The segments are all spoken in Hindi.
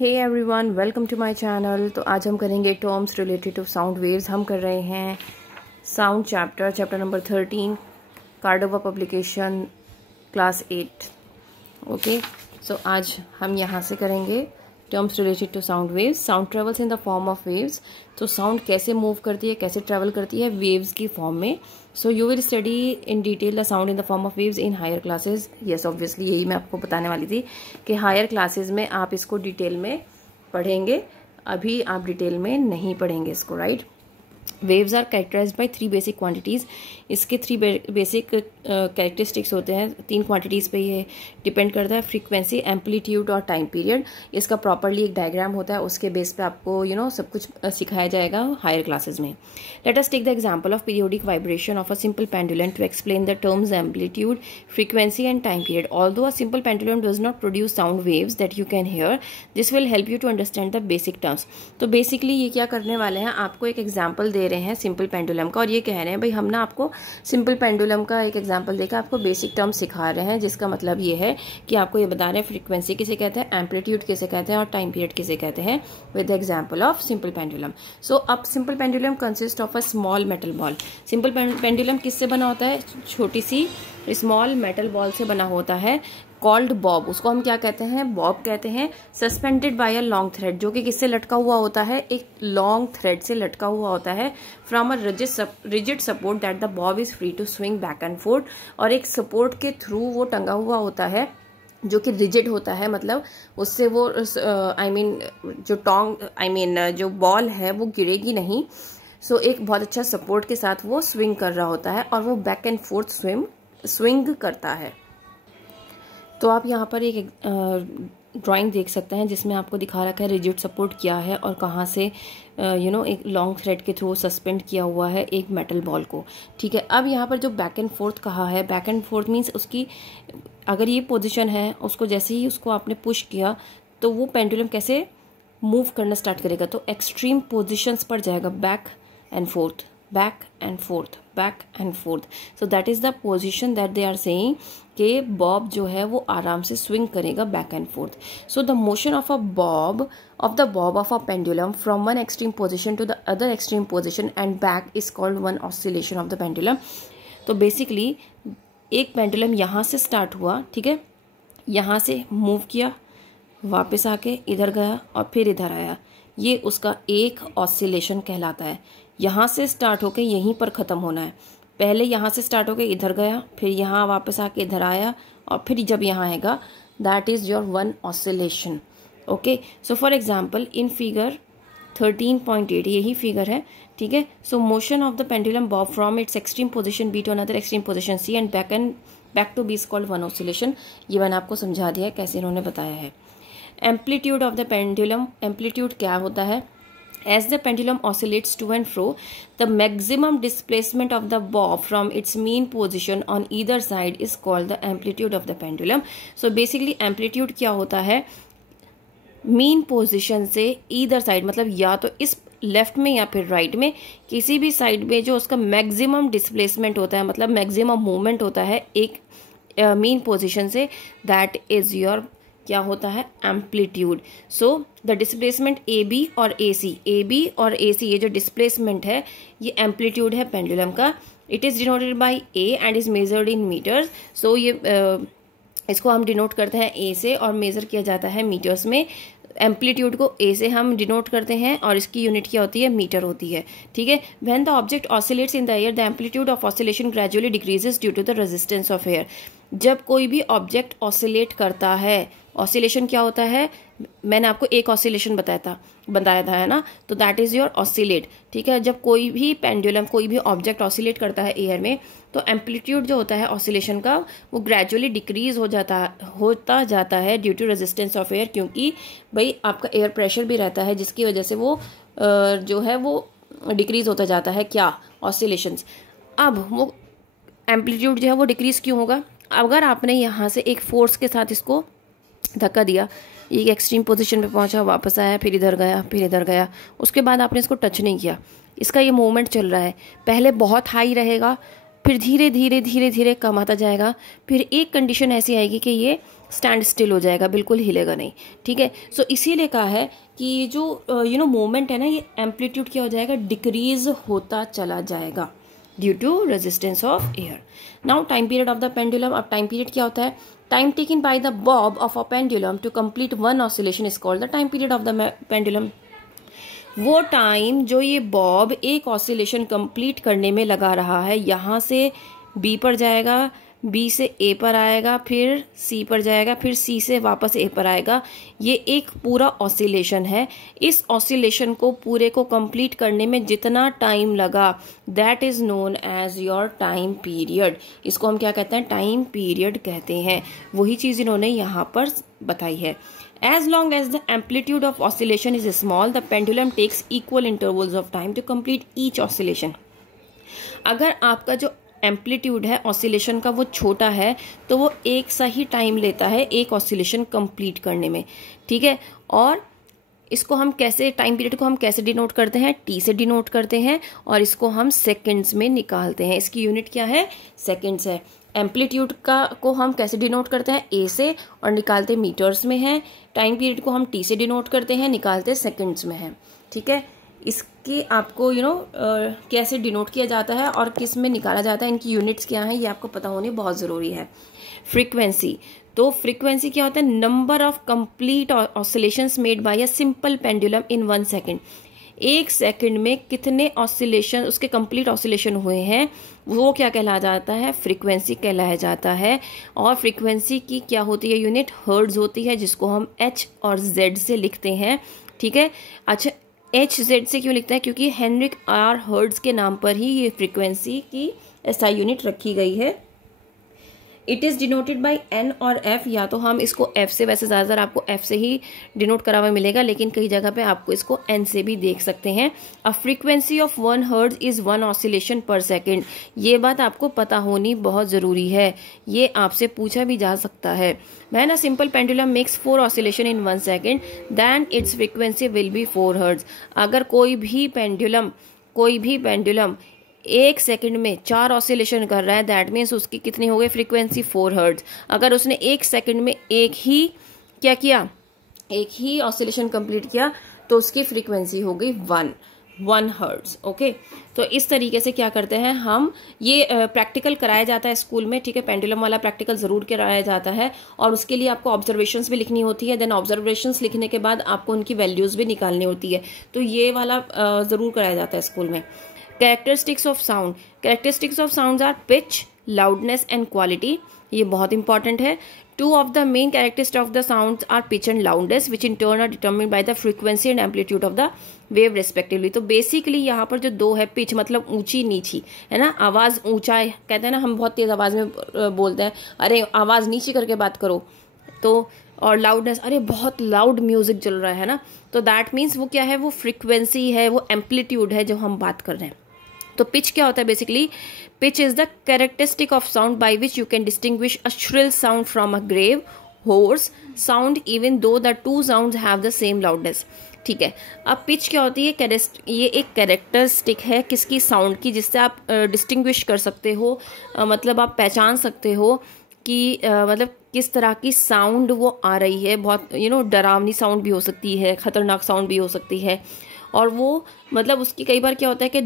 Hey everyone, welcome to my channel. तो आज हम करेंगे terms related to sound waves. हम कर रहे हैं sound chapter number 13, Cordova publication, class 8। Okay, so आज हम यहाँ से करेंगे terms related to sound waves. Sound travels in the form of waves. तो साउंड कैसे मूव करती है, कैसे ट्रेवल करती है वेव्स की फॉर्म में। So you will study in detail the sound in the form of waves in higher classes. Yes, obviously यही मैं आपको बताने वाली थी कि हायर क्लासेस में आप इसको डिटेल में पढ़ेंगे, अभी आप डिटेल में नहीं पढ़ेंगे इसको, right. Waves are characterized by 3 basic quantities. इसके 3 बेसिक कैरेक्टरिस्टिक्स होते हैं। 3 क्वांटिटीज़ पे ये डिपेंड करता है, फ्रीक्वेंसी, एम्पलीट्यूड और टाइम पीरियड। इसका प्रॉपरली एक डायग्राम होता है, उसके बेस पे आपको सब कुछ सिखाया जाएगा हायर क्लासेस में। Let us take the example of periodic vibration of a simple pendulum to explain the terms amplitude, frequency and time period. Although a simple pendulum does not produce sound waves that you can hear, this will help you to understand the basic terms. तो बेसिकली ये क्या करने वाले हैं, आपको एक एग्जाम्पल दे रहे हैं सिंपल पेंडुलम का, और ये कह रहे हैं भाई हम ना आपको सिंपल पेंडुलम का एक एग्जांपल देकर आपको बेसिक टर्म सिखा रहे हैं, जिसका मतलब ये है कि आपको ये बता रहे हैं फ्रीक्वेंसी किसे कहते हैं, एम्पलीट्यूड किसे कहते हैं और टाइम पीरियड किसे कहते हैं, with the example of simple pendulum. So अब simple pendulum consist of a small metal ball. Simple pendulum किससे बना होता है, छोटी सी स्मॉल मेटल बॉल से बना होता है, कॉल्ड बॉब। उसको हम क्या कहते हैं, बॉब कहते हैं। Suspended bye a long thread, जो कि किससे लटका हुआ होता है, एक लॉन्ग थ्रेड से लटका हुआ होता है। From a rigid support that the bob is free to swing back and forth. और एक सपोर्ट के थ्रू वो टंगा हुआ होता है जो कि रिजिड होता है, मतलब उससे वो जो बॉल है वो गिरेगी नहीं। सो एक बहुत अच्छा सपोर्ट के साथ वो स्विंग कर रहा होता है और वो बैक एंड फोर्थ स्विंग करता है। तो आप यहाँ पर एक ड्राइंग देख सकते हैं जिसमें आपको दिखा रखा है रिजिड सपोर्ट क्या है और कहाँ से एक लॉन्ग थ्रेड के थ्रू सस्पेंड किया हुआ है एक मेटल बॉल को। ठीक है, अब यहाँ पर जो बैक एंड फोर्थ कहा है, बैक एंड फोर्थ मीन्स उसकी अगर ये पोजीशन है, उसको जैसे ही उसको आपने पुश किया तो वो पेंडुलम कैसे मूव करना स्टार्ट करेगा, तो एक्सट्रीम पोजिशंस पर जाएगा, back and forth, back and forth, back and forth. So that is the position that they are saying कि बॉब जो है वो आराम से स्विंग करेगा back and forth. So the motion of the bob of a pendulum from one extreme position to the other extreme position and back is called one oscillation of the pendulum. तो बेसिकली एक पेंडुलम यहाँ से स्टार्ट हुआ, ठीक है, यहाँ से मूव किया, वापस आके इधर गया और फिर इधर आया, ये उसका एक ऑसिलेशन कहलाता है। यहाँ से स्टार्ट होके यहीं पर ख़त्म होना है। पहले यहाँ से स्टार्ट होके इधर गया, फिर यहाँ वापस आके इधर आया और फिर जब यहाँ आएगा, that is your one oscillation. Okay, so for example in figure 13.8 यही फिगर है, ठीक है। So motion of the pendulum bob from its extreme position B to another extreme position C and back to B is called one oscillation. ये मैंने आपको समझा दिया है कैसे इन्होंने बताया है। Amplitude of the pendulum, amplitude क्या होता है, as the pendulum oscillates to and fro, the maximum displacement of the bob from its mean position on either side is called the amplitude of the pendulum. So basically amplitude क्या होता है, मीन पोजिशन से ईदर साइड, मतलब या तो इस लेफ्ट में या फिर राइट में, किसी भी साइड में जो उसका मैक्सिमम डिस्प्लेसमेंट होता है, मतलब मैक्सिमम मूवमेंट होता है एक मीन पोजिशन से, दैट इज योर क्या होता है, amplitude. So the displacement A B और ए सी, ये जो डिस्प्लेसमेंट है ये एम्पलीट्यूड है पेंडुलम का। It is denoted by A and is measured in metres. So ये इसको हम डिनोट करते हैं ए से और मेजर किया जाता है मीटर्स में। एम्पलीट्यूड को ए से हम डिनोट करते हैं और इसकी यूनिट क्या होती है, मीटर होती है, ठीक है। When the object oscillates in the air the amplitude of oscillation gradually decreases due to the resistance of air. जब कोई भी ऑब्जेक्ट ऑसिलेट करता है, ऑसिलेशन क्या होता है, मैंने आपको एक ऑसिलेशन बताया था है ना, तो दैट इज योर ऑसिलेट, ठीक है। जब कोई भी पेंडुलम, कोई भी ऑब्जेक्ट ऑसिलेट करता है एयर में, तो एम्पलीट्यूड जो होता है ऑसिलेशन का वो ग्रेजुअली डिक्रीज होता जाता है due to resistance of air, क्योंकि भाई आपका एयर प्रेशर भी रहता है जिसकी वजह से वो जो है वो डिक्रीज होता जाता है, क्या, ऑसिलेशंस। अब वो एम्पलीट्यूड जो है वो डिक्रीज क्यों होगा, अगर आपने यहाँ से एक फोर्स के साथ इसको धक्का दिया, ये एक्सट्रीम पोजीशन पे पहुंचा, वापस आया, फिर इधर गया, फिर इधर गया, उसके बाद आपने इसको टच नहीं किया, इसका ये मूवमेंट चल रहा है, पहले बहुत हाई रहेगा, फिर धीरे धीरे धीरे धीरे कम आता जाएगा, फिर एक कंडीशन ऐसी आएगी कि ये स्टैंड स्टिल हो जाएगा, बिल्कुल हिलेगा नहीं, ठीक है। सो इसीलिए कहा है कि ये जो मोमेंट है ना, ये एम्पलीट्यूड क्या हो जाएगा, डिक्रीज होता चला जाएगा due to resistance of air. Now time period of the pendulum. अब टाइम पीरियड क्या होता है, time taken by the bob of a pendulum to complete one oscillation is called the time period of the pendulum. वो टाइम जो ये बॉब एक ऑसिलेशन कंप्लीट करने में लगा रहा है, यहां से बी पर जाएगा, बी से ए पर आएगा, फिर सी पर जाएगा, फिर सी से वापस ए पर आएगा, ये एक पूरा ऑसिलेशन है। इस ऑसिलेशन को पूरे को कंप्लीट करने में जितना टाइम लगा, that is known as your time period. इसको हम क्या कहते हैं, टाइम पीरियड कहते हैं। वही चीज इन्होंने यहाँ पर बताई है। As long as the amplitude of oscillation is small, the pendulum takes equal intervals of time to complete each oscillation. अगर आपका जो एम्पलीट्यूड है ऑसिलेशन का वो छोटा है, तो वो एक सा ही टाइम लेता है एक ऑसिलेशन कंप्लीट करने में, ठीक है। और इसको हम कैसे, टाइम पीरियड को हम कैसे डिनोट करते हैं, टी से डिनोट करते हैं, और इसको हम सेकंड्स में निकालते हैं। इसकी यूनिट क्या है, सेकंड्स है। एम्पलीट्यूड का को हम कैसे डिनोट करते हैं, ए से, और निकालते मीटर्स में है। टाइम पीरियड को हम टी से डिनोट करते हैं, निकालते सेकंड्स में है, ठीक है। इसकी आपको कैसे डिनोट किया जाता है और किस में निकाला जाता है, इनकी यूनिट्स क्या है, ये आपको पता होनी बहुत जरूरी है। फ्रीक्वेंसी, तो फ्रीक्वेंसी क्या होता है, number of complete oscillations made by a simple pendulum in 1 second. एक सेकंड में कितने ऑसिलेशन, उसके कंप्लीट ऑसिलेशन हुए हैं, वो क्या कहला जाता है, फ्रीक्वेंसी कहलाया जाता है। और फ्रीक्वेंसी की क्या होती है यूनिट, हर्ट्ज होती है, जिसको हम एच और जेड से लिखते हैं, ठीक है। अच्छा, एच जेड से क्यों लिखते हैं, क्योंकि हेनरिक आर हर्ट्ज के नाम पर ही ये फ्रीक्वेंसी की एसआई यूनिट रखी गई है। It is denoted by N और एफ, या तो हम इसको एफ से, वैसे ज़्यादातर आपको एफ से ही डिनोट करा हुआ मिलेगा, लेकिन कई जगह पे आपको इसको एन से भी देख सकते हैं। A frequency of 1 hertz is 1 oscillation पर सेकेंड। ये बात आपको पता होनी बहुत ज़रूरी है, ये आपसे पूछा भी जा सकता है। When a simple pendulum makes 4 oscillation in 1 second, then its frequency will be 4 hertz. अगर कोई भी पेंडुलम एक सेकंड में 4 ऑसिलेशन कर रहा है, दैट मीन्स उसकी कितनी हो गई फ्रीक्वेंसी, 4 हर्ट्ज। अगर उसने एक सेकंड में एक ही ऑसिलेशन कंप्लीट किया, तो उसकी फ्रीक्वेंसी हो गई 1 हर्ट्ज। ओके, तो इस तरीके से क्या करते हैं हम, ये प्रैक्टिकल कराया जाता है स्कूल में, ठीक है। पेंडुलम वाला प्रैक्टिकल जरूर कराया जाता है, और उसके लिए आपको ऑब्जर्वेशंस भी लिखनी होती है। देन ऑब्जर्वेशंस लिखने के बाद आपको उनकी वैल्यूज भी निकालनी होती है, तो ये वाला जरूर कराया जाता है स्कूल में। Characteristics of sound. Characteristics of sounds are pitch, loudness and quality. ये बहुत इंपॉर्टेंट है। Two of the main characteristics of the sounds are pitch and loudness, which in turn are determined by the frequency and amplitude of the wave respectively. तो बेसिकली यहाँ पर जो दो है, पिच मतलब ऊंची नीची, है ना, आवाज ऊंचा कहते हैं ना, हम बहुत तेज आवाज में बोलते हैं, अरे आवाज नीची करके बात करो, तो और लाउडनेस, अरे बहुत लाउड म्यूजिक चल रहा है ना, तो दैट मीन्स वो क्या है, वो फ्रीक्वेंसी है, वो एम्पलीट्यूड है जो हम बात कर रहे हैं। तो पिच क्या होता है, basically pitch is the characteristic of sound by which you can distinguish a shrill sound from a grave hoarse sound even though the two sounds have the same loudness, ठीक है। अब पिच क्या होती है, ये एक कैरेक्टरिस्टिक है किसकी, साउंड की, जिससे आप डिस्टिंग्विश कर सकते हो, मतलब आप पहचान सकते हो कि मतलब किस तरह की साउंड वो आ रही है। बहुत डरावनी साउंड भी हो सकती है, खतरनाक साउंड भी हो सकती है, और वो मतलब उसकी कई बार क्या होता है कि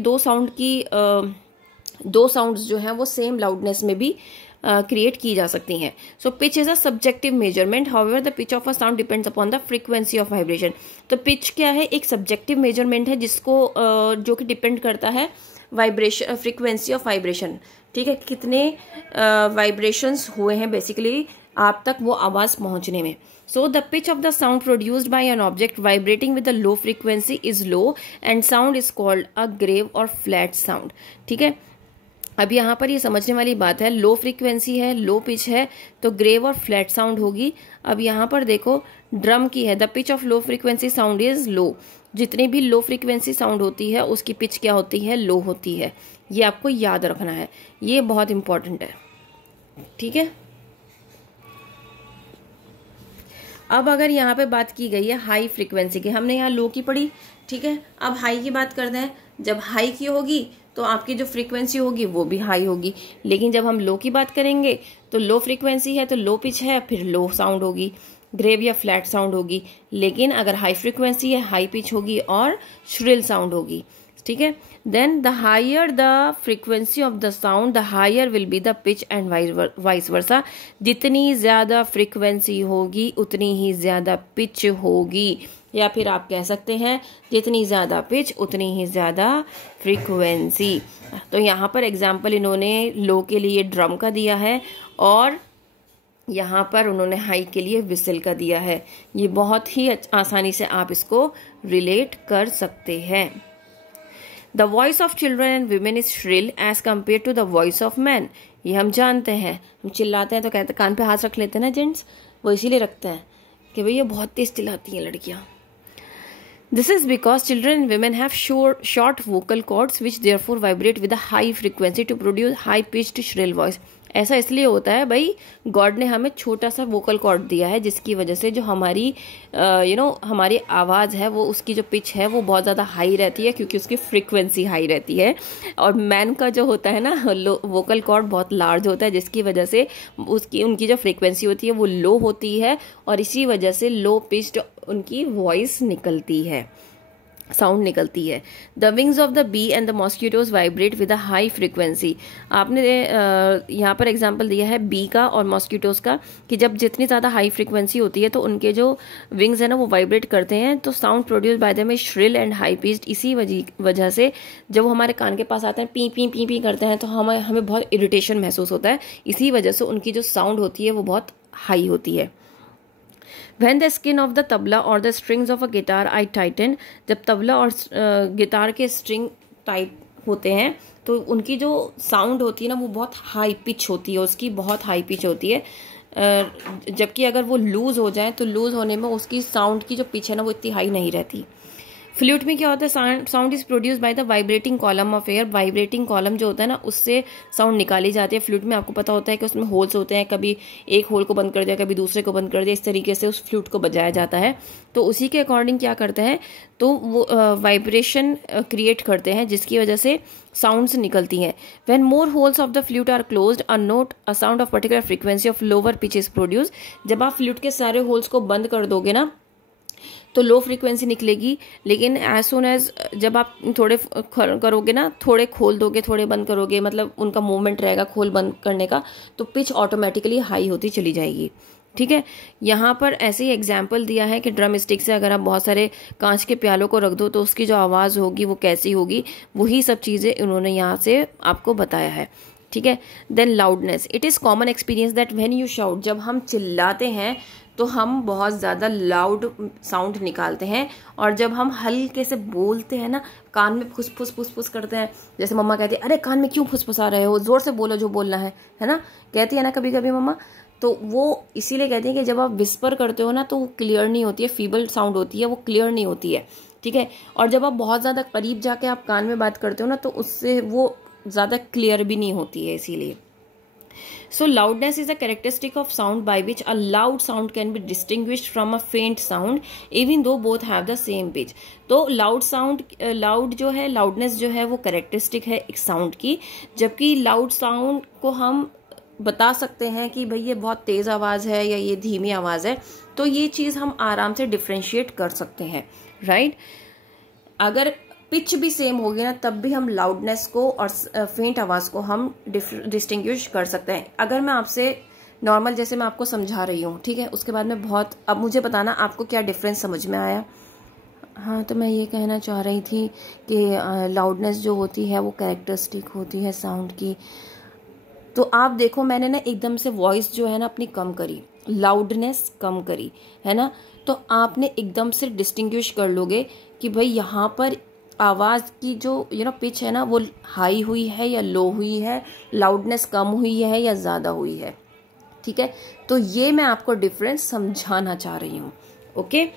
दो साउंड्स जो हैं वो सेम लाउडनेस में भी क्रिएट की जा सकती हैं। So pitch is a subjective measurement, however the pitch of a sound depends upon the frequency of vibration. तो पिच क्या है, एक सब्जेक्टिव मेजरमेंट है जिसको जो कि डिपेंड करता है वाइब्रेशन, फ्रीक्वेंसी ऑफ वाइब्रेशन, ठीक है, कितने वाइब्रेशंस हुए हैं बेसिकली आप तक वो आवाज पहुंचने में। So the pitch of the sound produced by an object vibrating with the low frequency is low and sound is called a grave और फ्लैट साउंड, ठीक है। अब यहाँ पर ये समझने वाली बात है, लो फ्रीक्वेंसी है, लो पिच है, तो ग्रेव और फ्लैट साउंड होगी। अब यहाँ पर देखो ड्रम की है, the pitch of low frequency sound is low. जितनी भी लो फ्रीक्वेंसी साउंड होती है उसकी पिच क्या होती है, लो होती है। ये आपको याद रखना है, ये बहुत इंपॉर्टेंट है, ठीक है। अब अगर यहाँ पे बात की गई है हाई फ्रीक्वेंसी की, हमने यहाँ लो की पढ़ी, ठीक है, अब हाई की बात करते हैं। जब हाई की होगी तो आपकी जो फ्रीक्वेंसी होगी वो भी हाई होगी, लेकिन जब हम लो की बात करेंगे तो लो फ्रीक्वेंसी है तो लो पिच है, फिर लो साउंड होगी, ग्रेव या फ्लैट साउंड होगी। लेकिन अगर हाई फ्रीक्वेंसी है हाई पिच होगी और श्रिल साउंड होगी, ठीक है। Then the higher the frequency of the sound the higher will be the pitch and vice versa. जितनी ज्यादा फ्रीक्वेंसी होगी उतनी ही ज्यादा पिच होगी, या फिर आप कह सकते हैं जितनी ज्यादा पिच उतनी ही ज्यादा फ्रीक्वेंसी। तो यहाँ पर एग्जाम्पल इन्होंने लो के लिए ड्रम का दिया है और यहाँ पर उन्होंने हाई के लिए विसल का दिया है। ये बहुत ही आसानी से आप इसको रिलेट कर सकते हैं। The voice of children and women is shrill as compare to the voice of man. ये हम जानते हैं, हम चिल्लाते हैं तो कहते हैं, कान पे हाथ रख लेते हैं ना जेंट्स, वो इसीलिए रखते हैं कि भैया बहुत तेज चिल्लाती हैं लड़कियां। This is because children and women have short vocal cords which therefore vibrate with a high frequency to produce high pitched shrill voice. ऐसा इसलिए होता है भाई, गॉड ने हमें छोटा सा वोकल कॉर्ड दिया है जिसकी वजह से जो हमारी हमारी आवाज़ है वो उसकी जो पिच है वो बहुत ज़्यादा हाई रहती है, क्योंकि उसकी फ्रीक्वेंसी हाई रहती है। और मैन का जो होता है ना वोकल कॉर्ड बहुत लार्ज होता है, जिसकी वजह से उनकी जो फ्रीक्वेंसी होती है वो लो होती है और इसी वजह से लो पिच्ड उनकी वॉइस निकलती है, साउंड निकलती है। The wings of the bee and the mosquitoes vibrate with a high frequency. आपने यहाँ पर एग्जांपल दिया है बी का और मॉस्किटोज का कि जब जितनी ज़्यादा हाई फ्रीक्वेंसी होती है तो उनके जो विंग्स है ना वो वाइब्रेट करते हैं, तो sound produce by them is shrill and high pitched. इसी वजह से जब वो हमारे कान के पास आते हैं पी पी पी पी करते हैं तो हमें बहुत इरिटेशन महसूस होता है। इसी वजह से उनकी जो साउंड होती है वो बहुत हाई होती है। When the skin of the tabla और the strings of a guitar I tighten, जब तबला और गिटार के स्ट्रिंग टाइट होते हैं तो उनकी जो साउंड होती है ना वो बहुत हाई पिच होती है, उसकी बहुत हाई पिच होती है। जबकि अगर वो लूज हो जाए तो लूज होने में उसकी साउंड की जो पिच है ना वो इतनी हाई नहीं रहती। फ्लूट में क्या होता है, sound is produce by the vibrating column of air. Vibrating column जो होता है ना उससे साउंड निकाली जाती है। फ्लूट में आपको पता होता है कि उसमें होल्स होते हैं, कभी एक होल को बंद कर दिया कभी दूसरे को बंद कर दिया, इस तरीके से उस फ्लूट को बजाया जाता है। तो उसी के अकॉर्डिंग क्या करते हैं तो वो वाइब्रेशन क्रिएट करते हैं जिसकी वजह से साउंड्स निकलती हैं। When more holes of the flute are closed a note a sound of particular frequency of lower pitch is produce. जब आप फ्लूट के सारे होल्स को बंद कर दोगे ना तो लो फ्रीक्वेंसी निकलेगी, लेकिन एज सुन एज जब आप थोड़े करोगे ना, थोड़े खोल दोगे थोड़े बंद करोगे, मतलब उनका मूवमेंट रहेगा खोल बंद करने का, तो पिच ऑटोमेटिकली हाई होती चली जाएगी। ठीक है, यहाँ पर ऐसे ही एग्जाम्पल दिया है कि ड्रम स्टिक से अगर आप बहुत सारे कांच के प्यालों को रख दो तो उसकी जो आवाज़ होगी वो कैसी होगी, वही सब चीज़ें उन्होंने यहाँ से आपको बताया है। ठीक है, then loudness, it is common experience that when you shout, जब हम चिल्लाते हैं तो हम बहुत ज़्यादा लाउड साउंड निकालते हैं, और जब हम हल्के से बोलते हैं ना कान में फुस फुस करते हैं, जैसे मम्मा कहती है अरे कान में क्यों फुसफुसा रहे हो, ज़ोर से बोलो जो बोलना है ना, कहती है ना कभी कभी मम्मा। तो वो इसीलिए कहती है कि जब आप विस्पर करते हो ना तो वो क्लियर नहीं होती है, फीबल साउंड होती है, वो क्लियर नहीं होती है। ठीक है, और जब आप बहुत ज़्यादा करीब जाके आप कान में बात करते हो ना तो उससे वो ज़्यादा क्लियर भी नहीं होती है, इसीलिए। So loudness is a characteristic of sound by which a loud sound can be distinguished from a faint sound even though both have the same pitch. तो loud जो है, loudness जो है वो characteristic है एक sound की, जबकि loud sound को हम बता सकते हैं कि भाई ये बहुत तेज आवाज है या ये धीमी आवाज है, तो ये चीज हम आराम से डिफ्रेंशिएट कर सकते हैं, राइट। अगर पिच भी सेम होगी ना तब भी हम लाउडनेस को और फेंट आवाज को हम डिस्टिंग्विश कर सकते हैं। अगर मैं आपसे नॉर्मल जैसे मैं आपको समझा रही हूँ, ठीक है, उसके बाद में अब मुझे बताना आपको क्या डिफरेंस समझ में आया। हाँ, तो मैं ये कहना चाह रही थी कि लाउडनेस जो होती है वो कैरेक्टरिस्टिक होती है साउंड की। तो आप देखो मैंने ना एकदम से वॉइस जो है ना अपनी कम करी, लाउडनेस कम करी, है ना, तो आपने एकदम से डिस्टिंग्विश कर लोगे कि भाई यहाँ पर आवाज़ की जो पिच है ना वो हाई हुई है या लो हुई है, लाउडनेस कम हुई है या ज़्यादा हुई है। ठीक है, तो ये मैं आपको डिफरेंस समझाना चाह रही हूँ। Okay,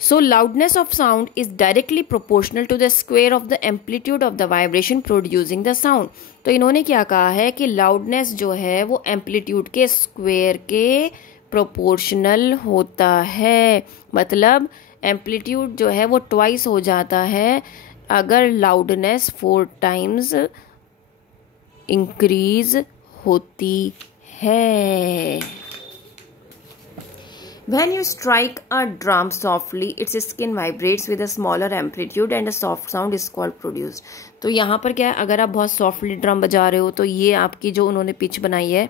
so loudness of sound is directly proportional to the square of the amplitude of the vibration producing the sound. तो इन्होंने क्या कहा है कि लाउडनेस जो है वो एम्पलीट्यूड के स्क्वायर के प्रोपोर्शनल होता है, मतलब एम्पलीट्यूड जो है वो ट्वाइस हो जाता है अगर लाउडनेस 4 टाइम्स इंक्रीज होती है। When you strike a drum softly, its skin vibrates with a smaller amplitude and a soft sound is called produced. तो यहाँ पर क्या है, अगर आप बहुत सॉफ्टली ड्रम बजा रहे हो तो ये आपकी जो उन्होंने पिच बनाई है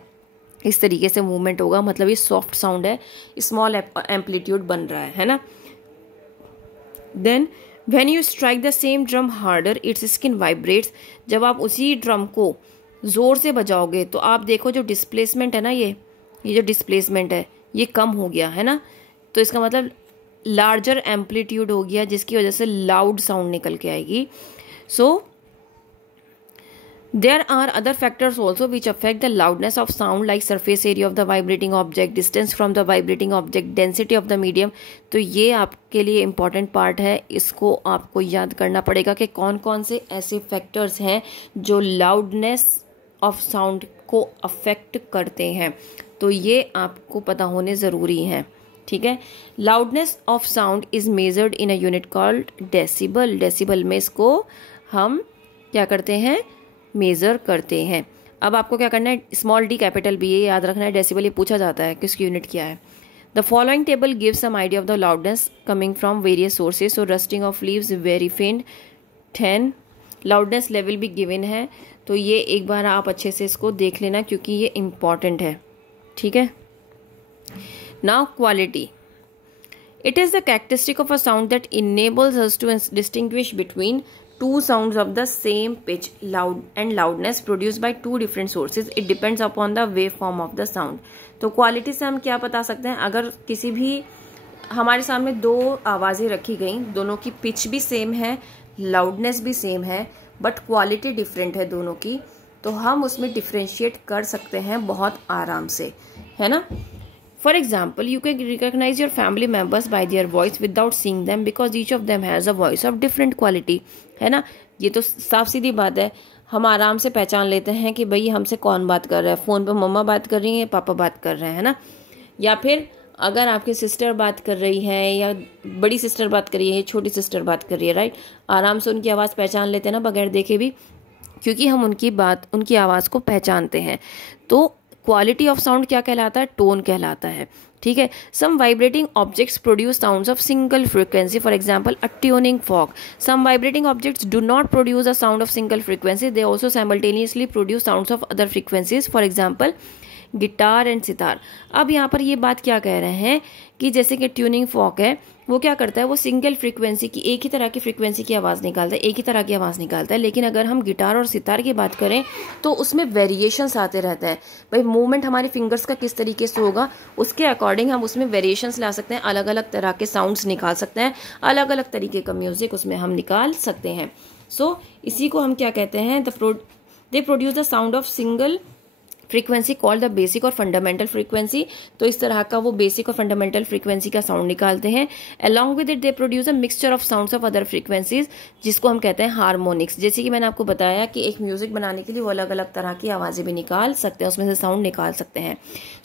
इस तरीके से मूवमेंट होगा, मतलब ये सॉफ्ट साउंड है, स्मॉल एम्पलीट्यूड बन रहा है ना। Then when you strike the same drum harder its skin vibrates, जब आप उसी ड्रम को जोर से बजाओगे तो आप देखो जो डिस्प्लेसमेंट है ना, ये जो डिस्प्लेसमेंट है ये कम हो गया है ना, तो इसका मतलब लार्जर एम्पलीट्यूड हो गया जिसकी वजह से लाउड साउंड निकल के आएगी। So there are other factors also which affect the loudness of sound like surface area of the vibrating object, distance from the vibrating object, density of the medium. तो ये आपके लिए इंपॉर्टेंट पार्ट है, इसको आपको याद करना पड़ेगा कि कौन कौन से ऐसे फैक्टर्स हैं जो लाउडनेस ऑफ साउंड को अफेक्ट करते हैं, तो ये आपको पता होने ज़रूरी है, ठीक है। Loudness of sound is measured in a unit called decibel. Decibel में इसको हम क्या करते हैं, मेज़र करते हैं। अब आपको क्या करना है, स्मॉल डी कैपिटल बी, ये याद रखना है। डेसिबल ये पूछा जाता है किसकी यूनिट क्या है। The following table gives some idea of the loudness coming from various sources. So rustling of leaves very faint 10, loudness level भी गिवन है, तो ये एक बार आप अच्छे से इसको देख लेना क्योंकि ये इम्पॉर्टेंट है, ठीक है। Now quality, it is the characteristic of a sound that enables us to distinguish between two sounds of the same pitch, loud and loudness produced by two different sources. It depends upon the waveform of the sound. तो क्वालिटी से हम क्या बता सकते हैं, अगर किसी भी हमारे सामने दो आवाज़ें रखी गई, दोनों की पिच भी सेम है, लाउडनेस भी सेम है, बट क्वालिटी डिफरेंट है दोनों की, तो हम उसमें डिफ्रेंशिएट कर सकते हैं बहुत आराम से, है ना। For example, you can recognize your family members by their voice without seeing them because each of them has a voice of different quality, है ना। ये तो साफ सीधी बात है, हम आराम से पहचान लेते हैं कि भाई हमसे कौन बात कर रहा है। फ़ोन पे मम्मा बात कर रही है, पापा बात कर रहे हैं, है ना। या फिर अगर आपकी सिस्टर बात कर रही है या बड़ी सिस्टर बात कर रही है, छोटी सिस्टर बात कर रही है, राइट, आराम से उनकी आवाज़ पहचान लेते हैं ना बगैर देखे भी, क्योंकि हम उनकी आवाज़ को पहचानते हैं। तो क्वालिटी ऑफ साउंड क्या कहलाता है, टोन कहलाता है, ठीक है। Some vibrating objects produce sounds of single frequency, for example a tuning fork. Some vibrating objects do not produce a sound of single frequency, they also simultaneously produce sounds of other frequencies, for example guitar and sitar. अब यहाँ पर ये बात क्या कह रहे हैं कि जैसे कि ट्यूनिंग फॉर्क है, वो क्या करता है, वो सिंगल फ्रीक्वेंसी की, एक ही तरह की फ्रीक्वेंसी की आवाज़ निकालता है, एक ही तरह की आवाज़ निकालता है। लेकिन अगर हम गिटार और सितार की बात करें तो उसमें वेरिएशंस आते रहते हैं। भाई मूवमेंट हमारी फिंगर्स का किस तरीके से होगा उसके अकॉर्डिंग हम उसमें वेरिएशंस ला सकते हैं, अलग अलग तरह के साउंड्स निकाल सकते हैं, अलग अलग तरीके का म्यूजिक उसमें हम निकाल सकते हैं। सो इसी को हम क्या कहते हैं, they produce the sound of single frequency called the basic और फंडामेंटल फ्रीक्वेंसी। तो इस तरह का वो बेसिक और फंडामेंटल फ्रीक्वेंसी का साउंड निकालते हैं। Along with it they produce a mixture of sounds of other frequencies, जिसको हम कहते हैं हार्मोनिक्स। जैसे कि मैंने आपको बताया कि एक म्यूजिक बनाने के लिए वो अलग अलग तरह की आवाज़ें भी निकाल सकते हैं, उसमें से साउंड निकाल सकते हैं।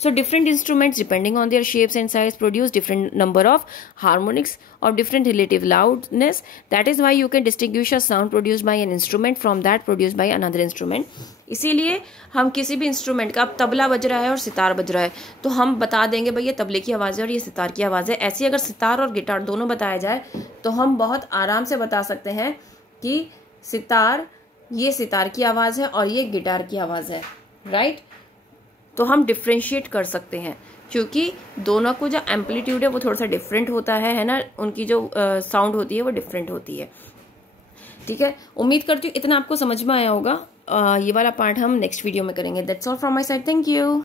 So different instruments depending on their shapes and size produce different number of harmonics of different relative loudness. That is why you can distinguish a sound produced by an instrument from that produced by another instrument. इसीलिए हम किसी भी इंस्ट्रूमेंट का, अब तबला बज रहा है और सितार बज रहा है, तो हम बता देंगे भाई ये तबले की आवाज़ है और ये सितार की आवाज़ है। ऐसी अगर सितार और गिटार दोनों बताया जाए तो हम बहुत आराम से बता सकते हैं कि सितार, ये सितार की आवाज़ है और ये गिटार की आवाज़ है, राइट। तो हम डिफ्रेंशिएट कर सकते हैं क्योंकि दोनों को जो एम्पलीट्यूड है वो थोड़ा सा डिफरेंट होता है ना, उनकी जो साउंड होती है वो डिफरेंट होती है, ठीक है। उम्मीद करती हूँ इतना आपको समझ में आया होगा। ये वाला पार्ट हम नेक्स्ट वीडियो में करेंगे। That's all from my side, thank you.